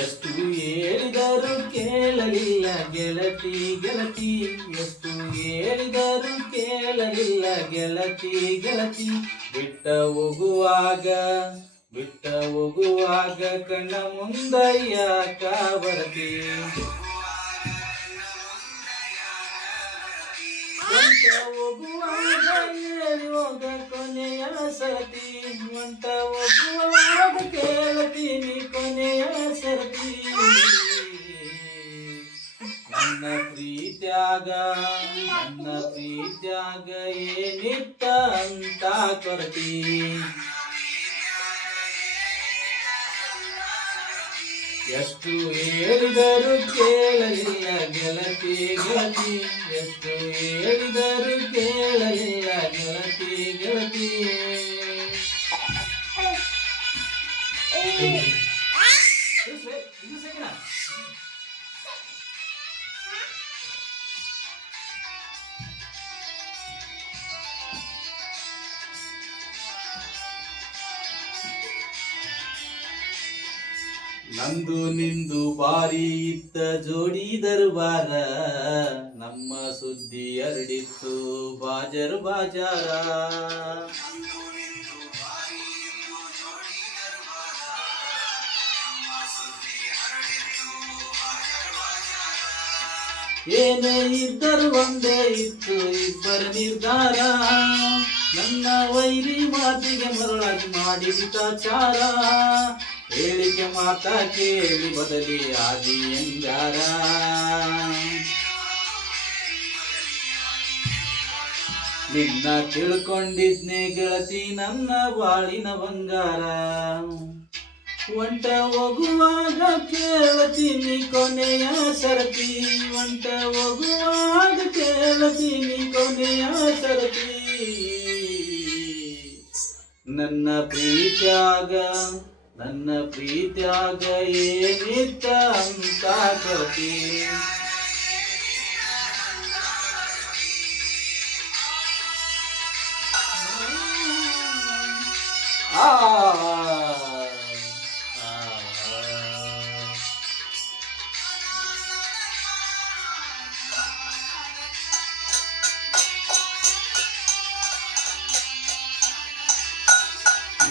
ಎಷ್ಟು ಹೇಳಿದರೂ ಕೇಳಲಿಲ್ಲ ಗೆಳತಿ ಗೆಳತಿ, ಎಷ್ಟು ಹೇಳಿದರೂ ಕೇಳಲಿಲ್ಲ ಗೆಳತಿ ಗೆಳತಿ. ಬಿಟ್ಟ ಹೋಗುವಾಗ ಕಣ್ಣ ಮುಂದಯ್ಯ ಕಾಬರತಿ. ಹೊಂಟ ಹೋಗುವಾಗ ಹೇಳಿ ಹೋಗ ಕೊನೆಯ ಸರತಿ, ಹೊಂಟ ಹೋಗುವಾಗ ಕೇಳ್ತೀನಿ ಕೊನೆಯ ಸರತಿ. ನನ್ನ ಪ್ರೀತ್ಯಾಗ ಏನಿತ್ತ ಅಂತ ಕೊರತಿ. ಎಷ್ಟು ಹೇಳಿದರೂ ಕೇಳಲಿಲ್ಲ ಗೆಳತಿ ಗೆಳತಿ, ಎಷ್ಟು ಹೇಳಿದರೂ ಕೇಳಲಿಲ್ಲ ಗೆಳತಿ ಗೆಳತಿ. ನಂದು ನಿಂದು ಬಾರಿ ಇತ್ತ ಜೋಡಿ ದರ್ಬಾರ, ನಮ್ಮ ಸುದ್ದಿ ಹರಡಿತ್ತು ಬಾಜರ್ ಬಾಜಾರ. ಏನೇ ಇದ್ದರು ಒಂದೇ ಇತ್ತು ಇಬ್ಬರ ನಿರ್ಧಾರ, ನನ್ನ ವೈರಿ ಮಾತಿಗೆ ಮರಳಾಗಿ ಮಾಡಿಬಿಟ್ಟಾಚಾರ. ಹೇಳಿಕೆ ಮಾತ ಕೇಳಿ ಬದಲಿ ಆದಿ ಎಂಗಾರ. ನಿನ್ನ ತಿಳ್ಕೊಂಡಿದ್ನೆ ಗೆಳತಿ ನನ್ನ ಬಾಳಿನ ಬಂಗಾರ. ಒಂಟ ಹೋಗುವಾಗ ಕೇಳ್ತೀನಿ ಕೊನೆಯ ಸರತಿ, ಒಂಟ ಹೋಗುವಾಗ ಕೇಳ್ತೀನಿ ಕೊನೆಯ ಸರತಿ. ನನ್ನ ಪ್ರೀತ್ಯಾಗ ಏನಿತ್ತ ಅಂತ ಕೊರತಿ.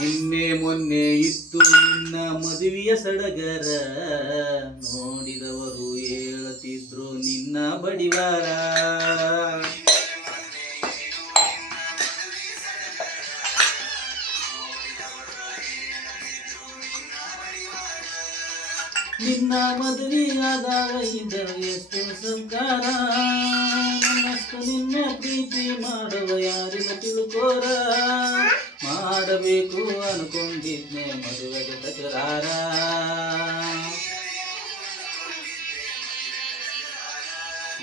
ನಿನ್ನೆ ಮೊನ್ನೆ ಇತ್ತು ನಿನ್ನ ಮದುವೆಯ ಸಡಗರ, ನೋಡಿದವರು ಹೇಳುತ್ತಿದ್ರು ನಿನ್ನ ಬಡಿವಾರ. ನಿನ್ನ ಮದುವೆಯಾದಾಗ ಇದ್ದರು ಎಷ್ಟು ಸಂಕಾರ, ನನ್ನಷ್ಟು ನಿನ್ನ ಪ್ರೀತಿ ಮಾಡುವ ಯಾರಿಲ್ಲ ತಿಳ್ಕೋರ. ಮಾಡಬೇಕು ಅನ್ಕೊಂಡಿದ್ನೆ ಮದುವೆಗೆ ತಕರಾರ,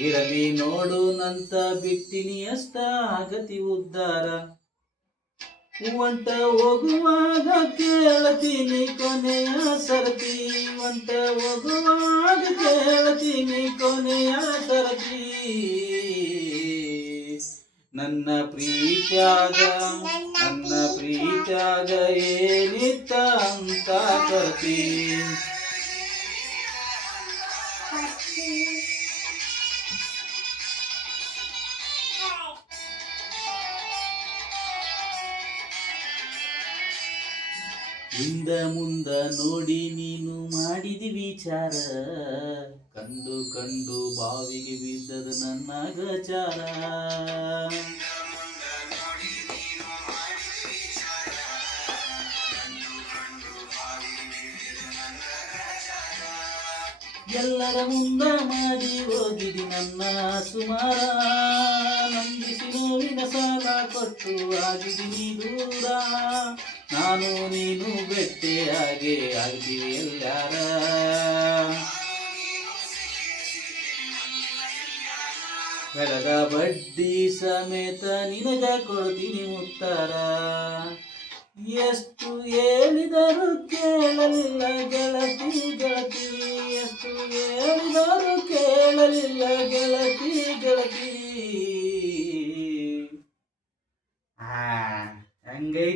ಇರಲಿ ನೋಡು ನಂತ ಬಿಟ್ಟಿನಿ ಅಷ್ಟ ಆಗತಿ ಉದ್ಧಾರ. ಒಂಟ ಹೋಗುವಾಗ ಕೇಳ್ತೀನಿ ಕೊನೆಯ ಸರತಿ, ಒಂಟ ಹೋಗುವಾಗ ಕೇಳ್ತೀನಿ ಕೊನೆಯ ಸರತಿ. ನನ್ನ ಪ್ರೀತ್ಯಾಗ ಏನಿತ್ತ ಅಂತ ಕೊರತಿ. ಹಿಂದ ಮುಂದ ನೋಡಿ ನೀನು ಮಾಡಿದಿ ವಿಚಾರ, ಕಂಡು ಬಾವಿಗೆ ಬಿದ್ದದ ನನ್ನ ಗಚಾರ. ಎಲ್ಲರ ಮುಂದ ಮಾಡಿ ಹೋಗಿದಿ ನನ್ನ ಸುಮಾರ, ನಂಬಿಸಿ ನೋವಿನ ಸಾಲ ಕೊಟ್ಟು ಆಗಿದ್ದೀನಿ ದೂರ. ನಾನು ನೀನು ಬೆಟ್ಟೆಯಾಗೆ ಆಗ್ತೀವಿ ಎಲ್ಲಾರ, ಬೆಳಗ ಬಡ್ಡಿ ಸಮೇತ ನಿನಗ ಕೊಡ್ತೀನಿ ಉತ್ತರ. ಎಷ್ಟು ಹೇಳಿದರೂ ಕೇಳಲಿಲ್ಲ ಗೆಳತಿ ಗೆಳತಿ, ಎಷ್ಟು ಹೇಳಿದರೂ ಕೇಳಲಿಲ್ಲ ಗೆಳತಿ ಗೆಳತಿ. ಹಂಗೈತೆ.